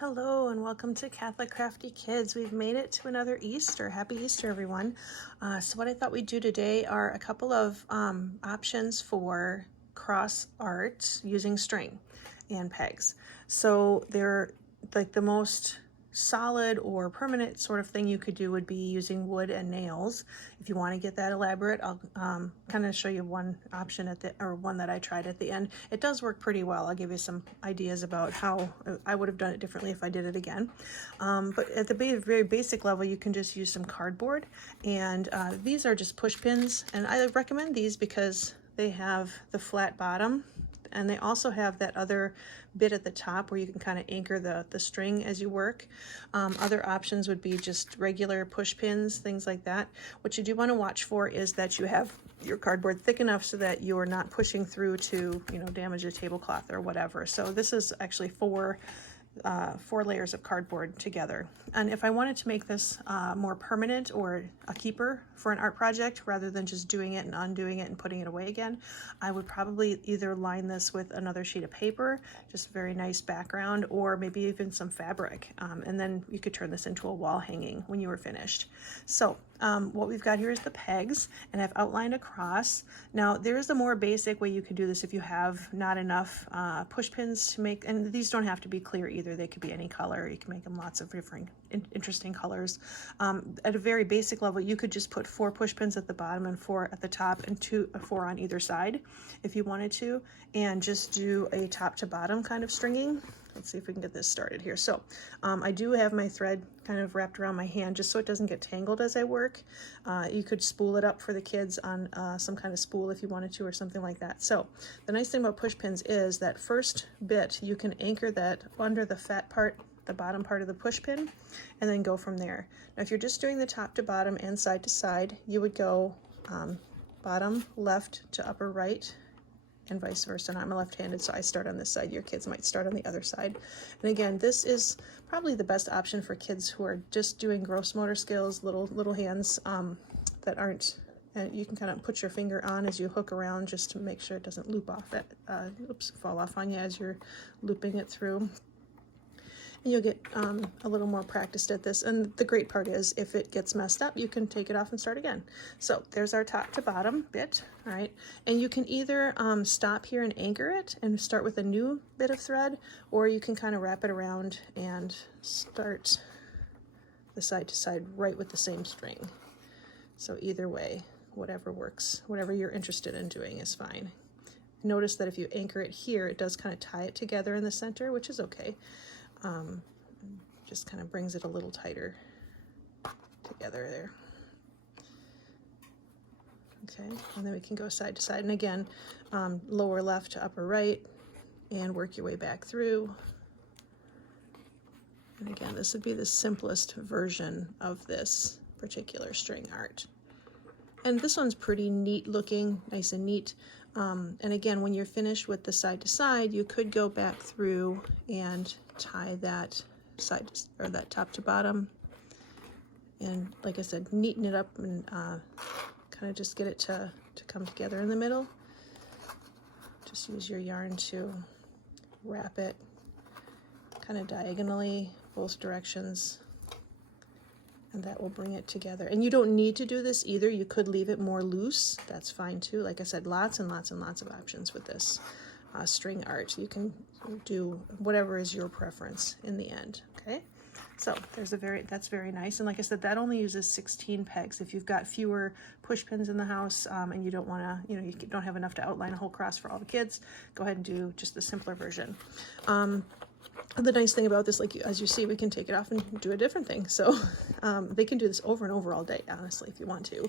Hello and welcome to Catholic Crafty Kids. We've made it to another Easter. Happy Easter, everyone. So what I thought we'd do today are a couple of options for cross art using string and pegs. So they're like the most solid or permanent sort of thing you could do would be using wood and nails. If you want to get that elaborate, I'll kind of show you one option one that I tried at the end. It does work pretty well. I'll give you some ideas about how I would have done it differently if I did it again. But at the very basic level, you can just use some cardboard, and these are just push pins, and I recommend these because they have the flat bottom, and they also have that other bit at the top where you can kind of anchor the string as you work. Other options would be just regular push pins, things like that. What you do want to watch for is that you have your cardboard thick enough so that you're not pushing through to, damage a tablecloth or whatever. So this is actually four layers of cardboard together. And if I wanted to make this more permanent or a keeper for an art project rather than just doing it and undoing it and putting it away again, I would probably either line this with another sheet of paper, just a very nice background, or maybe even some fabric, and then you could turn this into a wall hanging when you were finished. So what we've got here is the pegs, and I've outlined a cross. Now there's a more basic way you can do this if you have not enough push pins to make, and these don't have to be clear either, they could be any color. You can make them lots of different interesting colors. At a very basic level, you could just put 4 push pins at the bottom and 4 at the top, and 4 on either side if you wanted to, and just do a top to bottom kind of stringing. Let's see if we can get this started here. So I do have my thread kind of wrapped around my hand just so it doesn't get tangled as I work. You could spool it up for the kids on some kind of spool if you wanted to, or something like that. So the nice thing about push pins is that first bit, you can anchor that under the fat part, the bottom part of the push pin, and then go from there. Now if you're just doing the top to bottom and side to side, you would go bottom left to upper right, and vice versa. And I'm left-handed, so I start on this side. Your kids might start on the other side. And again, this is probably the best option for kids who are just doing gross motor skills, little hands that aren't, and you can kind of put your finger on as you hook around just to make sure it doesn't loop off fall off on you as you're looping it through. And you'll get a little more practiced at this. And the great part is if it gets messed up, you can take it off and start again. So there's our top to bottom bit, all right? And you can either stop here and anchor it and start with a new bit of thread, or you can kind of wrap it around and start the side to side right with the same string. So either way, whatever works, whatever you're interested in doing is fine. Notice that if you anchor it here, it does kind of tie it together in the center, which is okay. Just kind of brings it a little tighter together there. Okay, and then we can go side to side, and again, lower left to upper right, and work your way back through. And again, this would be the simplest version of this particular string art. And this one's pretty neat looking, nice and neat. And again, when you're finished with the side to side, you could go back through and tie that side or that top to bottom, and like I said, neaten it up and kind of just get it to come together in the middle. Just use your yarn to wrap it kind of diagonally both directions, and that will bring it together. And you don't need to do this either. You could leave it more loose, that's fine too. Like I said, lots and lots and lots of options with this string art. You can do whatever is your preference in the end. Okay, so that's very nice. And like I said, that only uses 16 pegs. If you've got fewer push pins in the house and you don't want to, you don't have enough to outline a whole cross for all the kids, go ahead and do just the simpler version. The nice thing about this, as you see, we can take it off and do a different thing. So they can do this over and over all day, honestly, if you want to.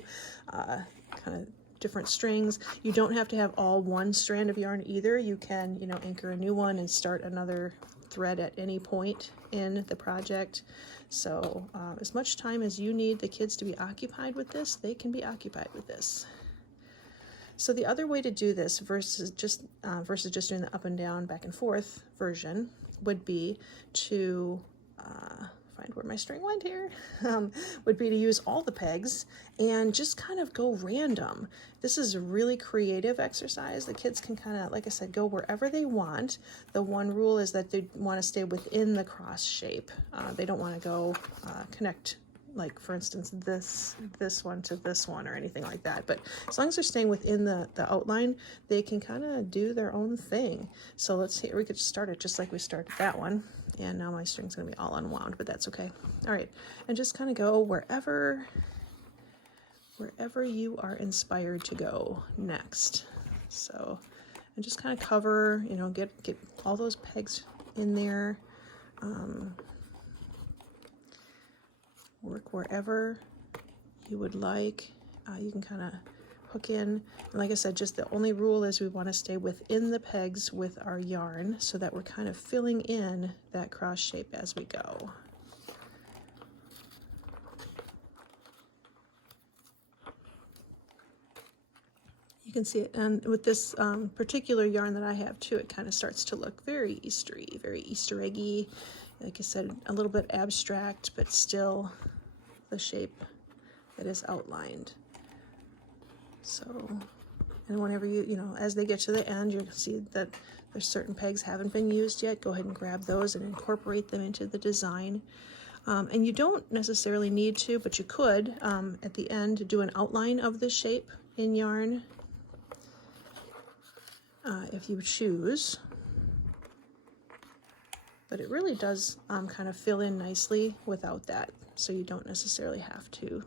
Kind of different strings. You don't have to have all one strand of yarn either. You can, anchor a new one and start another thread at any point in the project. So as much time as you need the kids to be occupied with this, they can be occupied with this. So the other way to do this versus just doing the up and down, back and forth version would be to, if find where my string went here, would be to use all the pegs and just kind of go random. This is a really creative exercise. The kids can kind of, like I said, go wherever they want. The one rule is that they want to stay within the cross shape. They don't want to go connect, like for instance this one to this one or anything like that, but as long as they're staying within the outline, they can kind of do their own thing. So let's see, we could start it just like we started that one, and now my string's gonna be all unwound, but that's okay. All right, and just kind of go wherever you are inspired to go next. So, and just kind of cover, you know, get all those pegs in there. Work wherever you would like. You can kind of hook in. And like I said, just the only rule is we want to stay within the pegs with our yarn so that we're kind of filling in that cross shape as we go. You can see it, and with this particular yarn that I have too, it kind of starts to look very Eastery, very Easter eggy. Like I said, a little bit abstract, but still the shape that is outlined. So, and whenever you know, as they get to the end, you'll see that there's certain pegs haven't been used yet. Go ahead and grab those and incorporate them into the design. And you don't necessarily need to, but you could, at the end, do an outline of the shape in yarn, if you choose. But it really does kind of fill in nicely without that, so you don't necessarily have to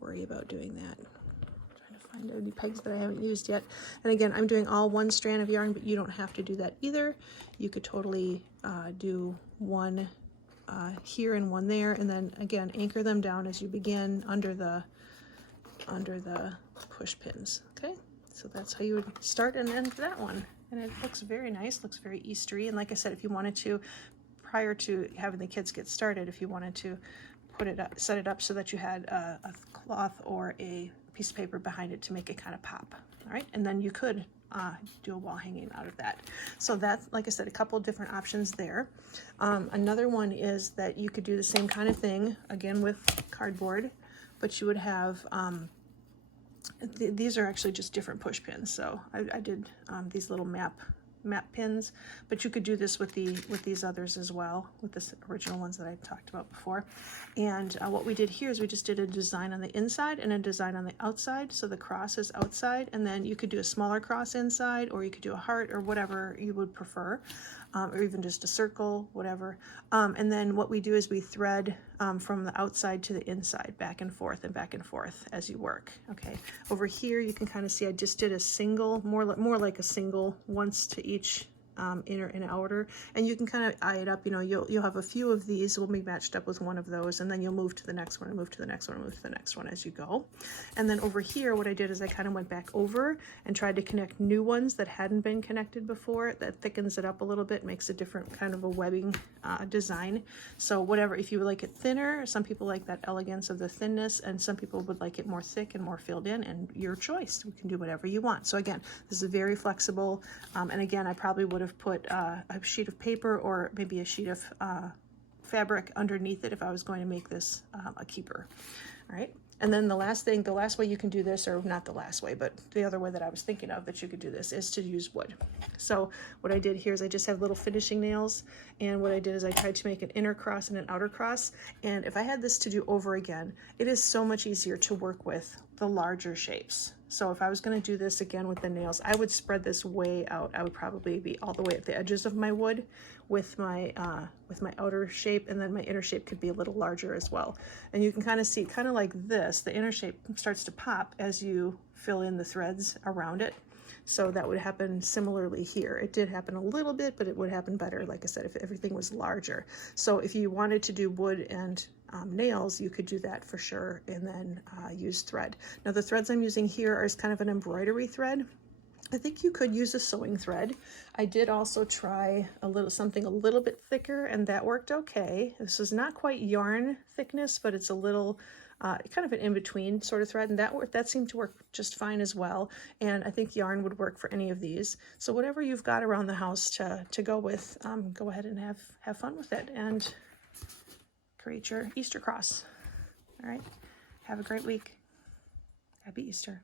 worry about doing that. I'm trying to find any pegs that I haven't used yet. And again, I'm doing all one strand of yarn, but you don't have to do that either. You could totally do one here and one there, and then again anchor them down as you begin under the push pins. Okay, so that's how you would start and end that one. And it looks very nice, looks very Eastery. And like I said, if you wanted to, prior to having the kids get started, if you wanted to put it up, set it up so that you had a cloth or a piece of paper behind it to make it kind of pop. All right, and then you could do a wall hanging out of that. So that's, like I said, a couple different options there. Another one is that you could do the same kind of thing again with cardboard, but you would have these are actually just different push pins. So I did these little map pins, but you could do this with these others as well, with the original ones that I talked about before. And what we did here is we just did a design on the inside and a design on the outside. So the cross is outside, and then you could do a smaller cross inside, or you could do a heart, or whatever you would prefer, or even just a circle, whatever. And then what we do is we thread from the outside to the inside, back and forth as you work. Okay, over here you can kind of see I just did a single, more like a single, once to each inner and outer, and you can kind of eye it up. You know, you'll have a few of these will be matched up with one of those, and then you'll move to the next one and move to the next one and move to the next one as you go. And then over here, what I did is I kind of went back over and tried to connect new ones that hadn't been connected before. That thickens it up a little bit, makes a different kind of a webbing design. So whatever, if you like it thinner, some people like that elegance of the thinness, and some people would like it more thick and more filled in, and your choice. You can do whatever you want. So again, this is very flexible, and again, I probably would have put a sheet of paper or maybe a sheet of fabric underneath it if I was going to make this a keeper. All right, and then the last way you can do this, or not the last way, but the other way that I was thinking of that you could do this, is to use wood. So what I did here is I just have little finishing nails, and what I did is I tried to make an inner cross and an outer cross. And if I had this to do over again, it is so much easier to work with the larger shapes. So if I was going to do this again with the nails, I would spread this way out. I would probably be all the way at the edges of my wood with my outer shape, and then my inner shape could be a little larger as well. And you can kind of see, kind of like this, the inner shape starts to pop as you fill in the threads around it. So that would happen similarly here. It did happen a little bit, but it would happen better, like I said, if everything was larger. So if you wanted to do wood and nails, you could do that for sure, and then use thread. Now the threads I'm using here is kind of an embroidery thread. I think you could use a sewing thread. I did also try something a little bit thicker, and that worked okay. This is not quite yarn thickness, but it's a little kind of an in-between sort of thread, and that seemed to work just fine as well. And I think yarn would work for any of these. So whatever you've got around the house to go with, go ahead and have fun with it. And create your Easter cross. All right. Have a great week. Happy Easter.